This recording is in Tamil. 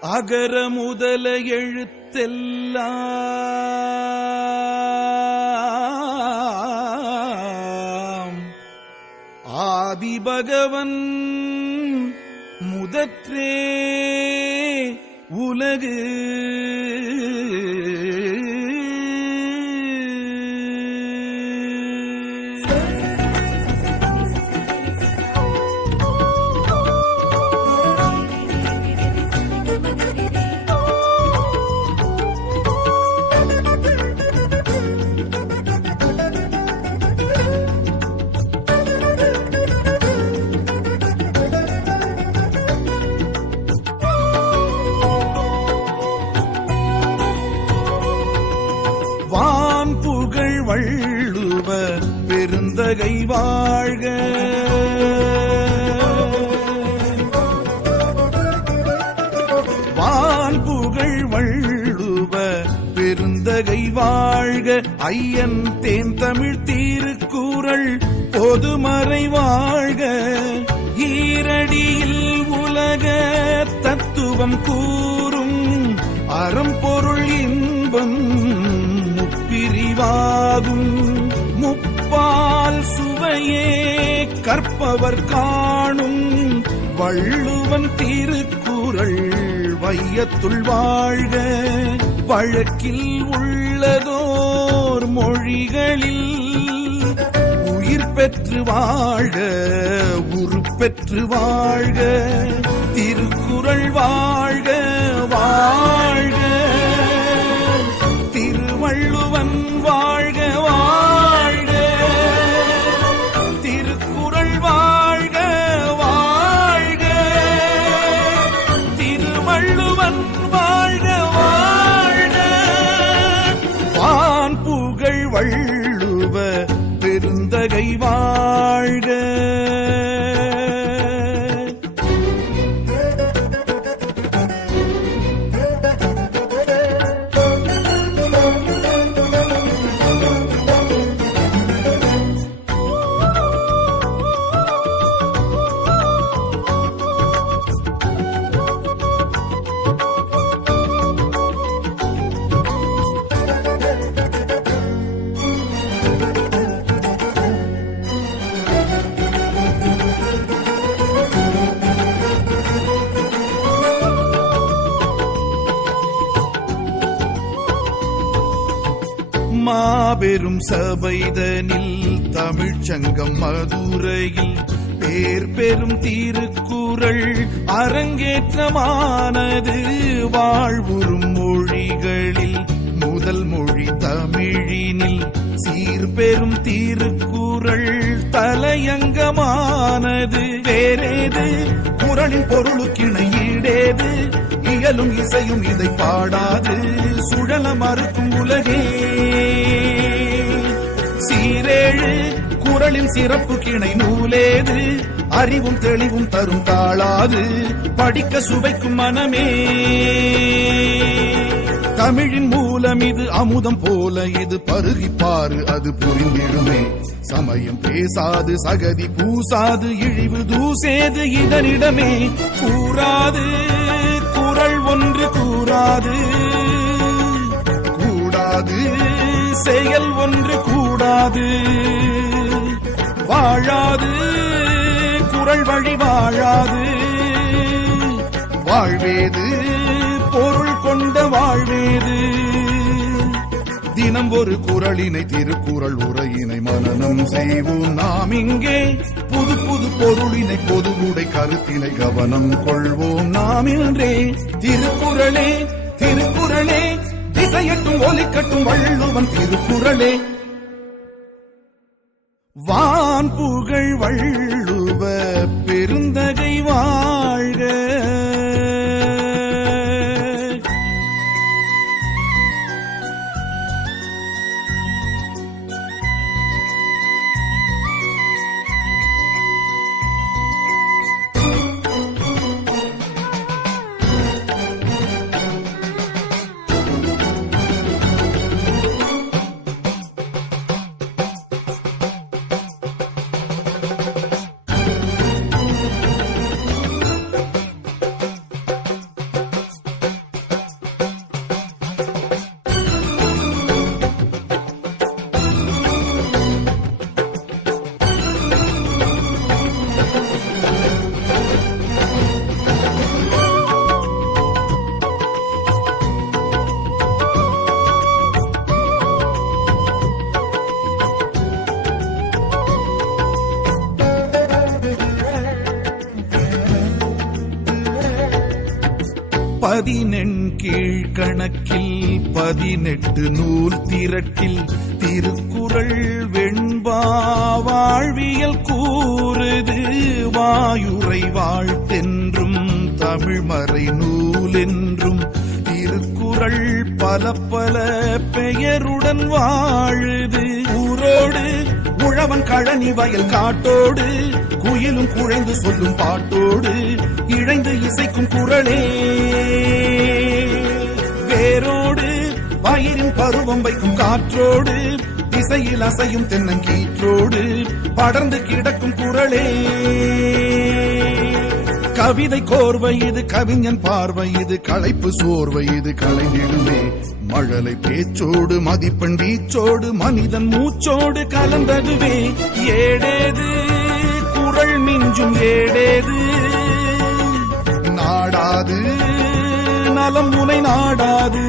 அகர முதல எழுத்தெல்லாம் ஆதிபகவன் முதற்றே உலகு வள்ளுவ பெருந்தகை வாழ்க. வான்புகழ் வள்ளுவ பெருந்தகை வாழ்க. ஐயன் தேன் தமிழ் தீருக்குறள் பொதுமறை வாழ்க. ஈரடியில் உலக தத்துவம் கூறும் அறம்பொருள் இன்பம் பிரிவாகும். முப்பால் சுவையே கற்பவர் காணும் வள்ளுவன் திருக்குறள் வையத்துள் வாழ்க. வழக்கில் உள்ளதோர் மொழிகளில் உயிர் பெற்று வாழ்க, உருப்பெற்று வாழ்க. திருக்குறள் வாழ்க வாழ்க. திருவள்ளுவன் வாழ்க வாழ்க. திருக்குறள் வாழ்க வாழ்க. திருவள்ளுவன் வாழ்க வாழ்க. வான் புகழ் வள்ளுவ பெருந்தகை வாழ்க. மாபெரும் சபைதனில் தமிழ்ச்சங்கம் மதுரையில் பேர் பெரும் திருக்குறள் அரங்கேற்றமானது. வாழ்வுறும் மொழிகளில் முதல் மொழி தமிழினில் சீர்பெரும் திருக்குறள் தலையங்கமானது. வேறேது குறளின் பொருளுக்கிணை ஈடேது? இயலும் இசையும் இதை பாடாது சுழல மறுக்கும் உலகே. சீரேழு குறளின் சிறப்பு கிணை நூலேது? அறிவும் தெளிவும் தரும் தாளாது படிக்க சுவைக்கும் மனமே. தமிழின் மூலம் இது அமுதம் போல இது பருகிப்பாரு அது புரிந்திடுமே. சமயம் பேசாது சகதி பூசாது இழிவு தூசேது இதனிடமே. கூறாது குறள் ஒன்று கூறாது கூடாது செயல் ஒன்று கூடாது. வாழாது குறள் வழி வாழாது. வாழ்வேது பொருள் கொண்ட வாழ்வேது. தினம் ஒரு குறளினை திருக்குறள் உரையினை மனனம் செய்வோம் நாம் இங்கே. புது புது பொருளினை பொதுவுடை கருத்தினை கவனம் கொள்வோம் நாம் இன்றே. திருக்குறளே திருக்குறளே திசையட்டும் ஒலிக்கட்டும் வள்ளுவன் திருக்குறளே. வான் புகழ் வள்ளுவ பெருந்தகை வாழ்க. பதினெண்கீழ்கணக்கில் 18 நூல் திரட்டில் திருக்குறள் வெண்பா வாழ்வியல் கூறுது வாயுரை வாழ்த்தென்றும் தமிழ்மறை நூலென்றும் திருக்குறள் பல பல பெயருடன் வாழுது ஊரோடு உழவன் கழனி வயல் காட்டோடு குயிலும் குழைந்து சொல்லும் பாட்டோடு இழைந்து இசைக்கும் குரலே வேரோடு பயிரின் பருவம் வைக்கும் காற்றோடு திசையில் அசையும் தென்னங்கீற்றோடு படர்ந்து கிடக்கும் குரலே கவிதை கோர்வை இது கவிஞன் பார்வை இது களைப்பு சோர்வை இது கலைஞனுமே மழலை பேச்சோடு மதிப்பெண் வீச்சோடு மனிதன் மூச்சோடு கலந்ததுவே ஏடேது குரல் மிஞ்சும் ஏடேது நாடாது நலம் முனை நாடாது